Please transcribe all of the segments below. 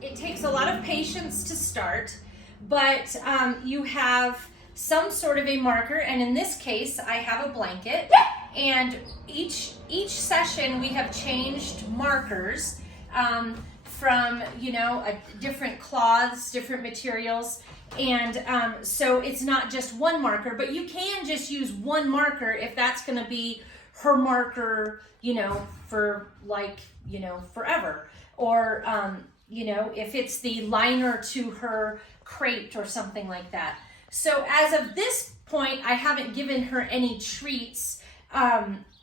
it takes a lot of patience to start, but you have some sort of a marker, and in this case, I have a blanket, and each session we have changed markers from, you know, different cloths, different materials, and so it's not just one marker, but you can just use one marker if that's going to be her marker, you know, for like, you know, forever, or you know, if it's the liner to her crate or something like that. So as of this point, I haven't given her any treats,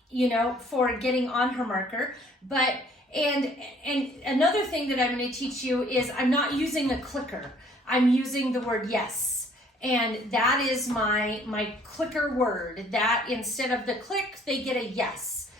you know, for getting on her marker. But, and another thing that I'm going to teach you is I'm not using a clicker. I'm using the word yes. And that is my clicker word. That instead of the click, they get a yes.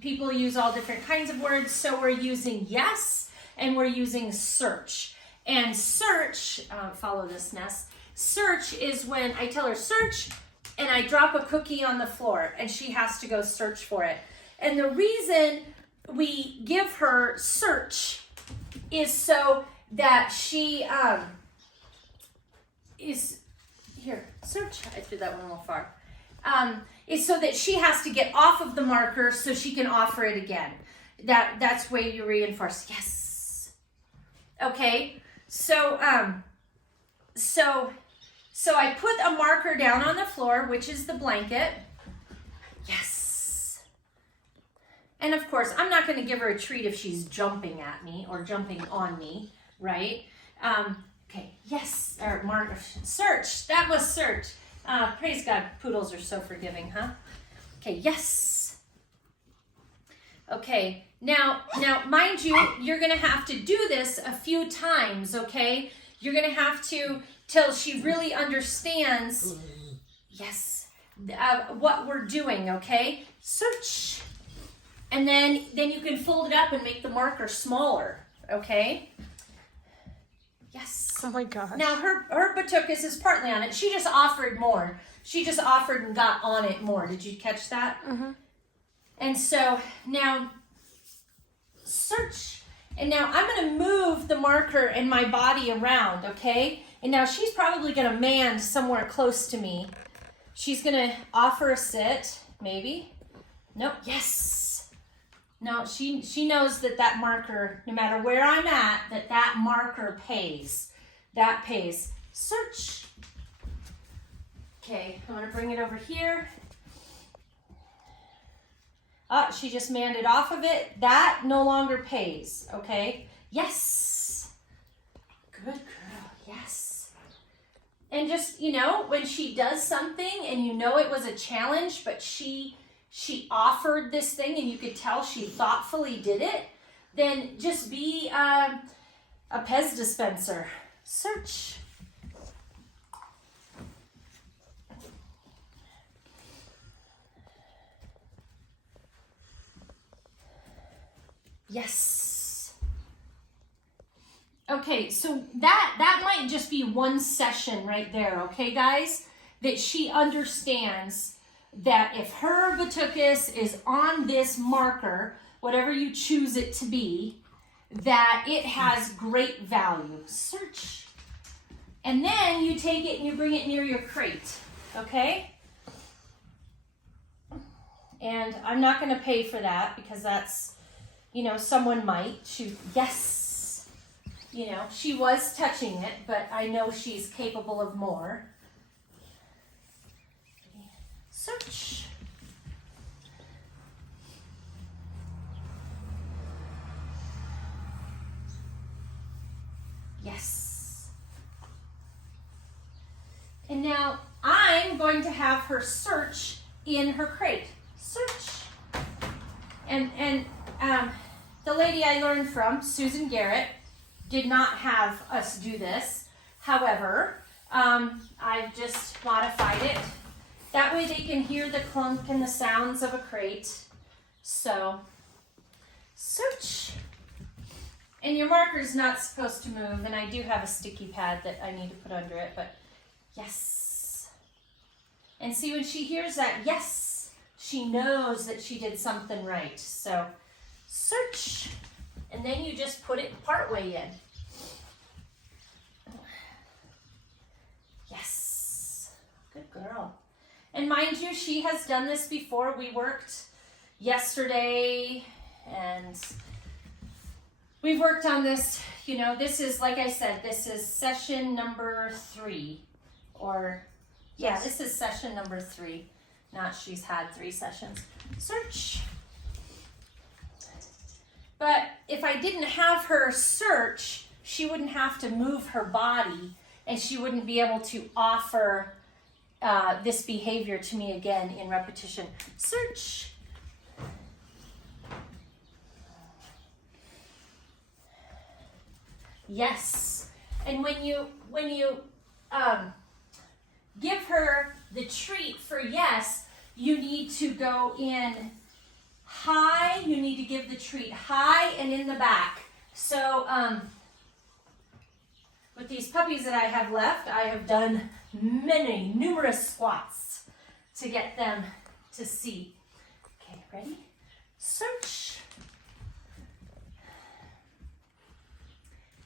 People use all different kinds of words. So we're using yes, and we're using search. And search, follow this, Ness. Search is when I tell her search and I drop a cookie on the floor and she has to go search for it. And the reason we give her search is so that she is, here, search, I threw that one a little far, is so that she has to get off of the marker so she can offer it again. That's where you reinforce, yes. Okay, so I put a marker down on the floor, which is the blanket. Yes. And of course, I'm not going to give her a treat if she's jumping at me or jumping on me, right? Okay, yes, or marker, search. That was search. Praise God, poodles are so forgiving, huh? Okay, yes. Okay, now, mind you, you're going to have to do this a few times, okay? You're going to have to, till she really understands, yes, what we're doing, okay? Search. And then you can fold it up and make the marker smaller, okay? Yes. Oh my gosh. Now her batucus is partly on it. She just offered more. She just offered and got on it more. Did you catch that? Mm-hmm. And so now search. And now I'm going to move the marker and my body around, okay? And now she's probably going to land somewhere close to me. She's going to offer a sit, maybe. Nope, yes. No, she knows that marker, no matter where I'm at, that marker pays. That pays. Search. Okay, I'm going to bring it over here. Oh, she just manded off of it. That no longer pays, okay? Yes. Good girl, yes. And just, you know, when she does something and you know it was a challenge, but she offered this thing and you could tell she thoughtfully did it, then just be a Pez dispenser. Search. Yes. Okay, so that might just be one session right there, okay, guys? That she understands that if her batucus is on this marker, whatever you choose it to be, that it has great value. Search. And then you take it and you bring it near your crate, okay? And I'm not going to pay for that because that's, you know, someone might choose. Yes. You know, she was touching it, but I know she's capable of more. Search. Yes. And now I'm going to have her search in her crate. Search. And the lady I learned from, Susan Garrett, did not have us do this. However, I've just modified it. That way they can hear the clunk and the sounds of a crate. So, search. And your marker's not supposed to move, and I do have a sticky pad that I need to put under it, but yes. And see, when she hears that yes, she knows that she did something right. So, search. And then you just put it partway in. girl. And mind you, she has done this before. We worked yesterday and we've worked on this, you know, this is, like I said, this is session number 3. Or, yeah, this is session number 3. Not she's had 3 sessions. Search. But if I didn't have her search, she wouldn't have to move her body and she wouldn't be able to offer this behavior to me again in repetition. Search. Yes. And when you give her the treat for yes, you need to go in high. You need to give the treat high and in the back. So with these puppies that I have left, I have done numerous squats to get them to see. Okay, ready? Search.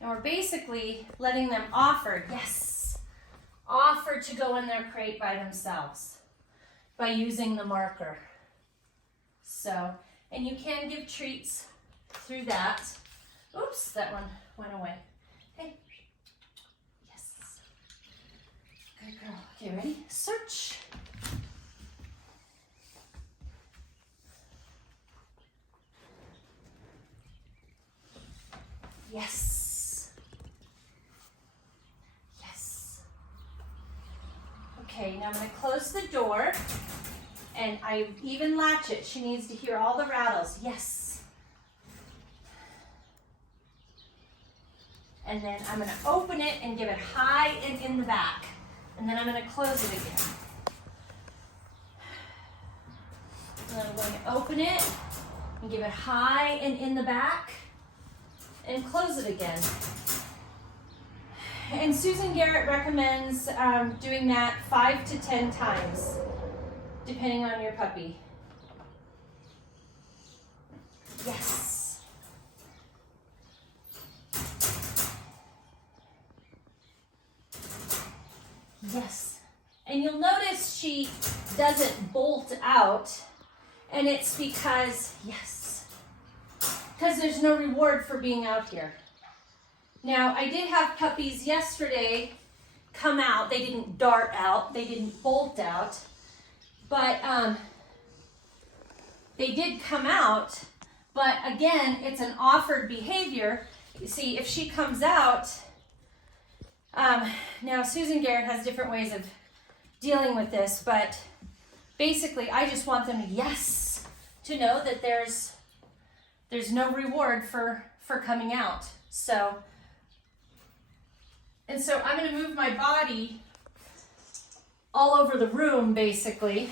And we're basically letting them offer, yes, offer to go in their crate by themselves by using the marker. So, and you can give treats through that. Oops, that one went away. Okay. Yes. Good girl. Okay, ready? Search. Yes. Yes. Okay, now I'm going to close the door. And I even latch it. She needs to hear all the rattles. Yes. And then I'm going to open it and give it high and in the back. And then I'm going to close it again. And then I'm going to open it and give it high and in the back and close it again. And Susan Garrett recommends doing that 5 to 10 times. Depending on your puppy. Yes. Yes. And you'll notice she doesn't bolt out, and it's because, yes, because there's no reward for being out here. Now, I did have puppies yesterday come out. They didn't dart out. They didn't bolt out. But they did come out, but again, it's an offered behavior. You see, if she comes out, now Susan Garrett has different ways of dealing with this, but basically I just want them, yes, to know that there's no reward for coming out. So, and so I'm gonna move my body all over the room, basically.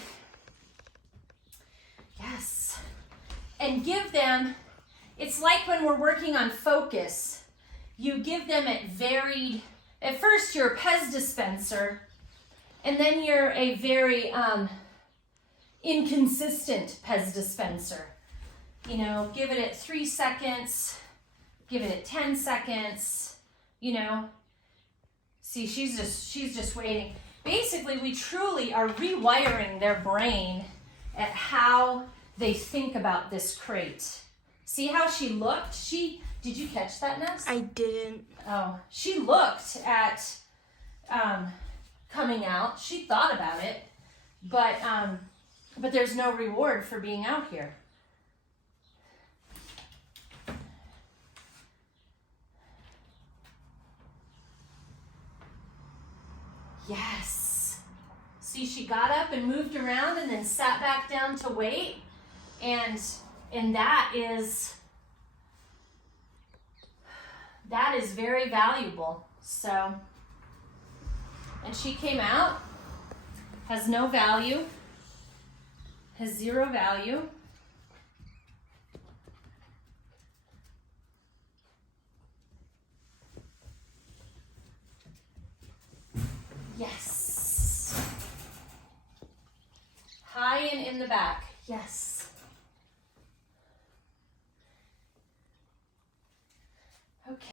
Yes. And give them, it's like when we're working on focus, you give them at first you're a Pez dispenser, and then you're a very inconsistent Pez dispenser. You know, give it at 3 seconds, give it at 10 seconds, you know. See, she's just waiting. Basically, we truly are rewiring their brain at how they think about this crate. See how she looked? Did you catch that, Ness? I didn't. Oh, she looked at coming out. She thought about it, but there's no reward for being out here. Yes. See, she got up and moved around and then sat back down to wait. And that is very valuable. So, and she came out, has no value, has 0 value. Yes. High and in the back. Yes.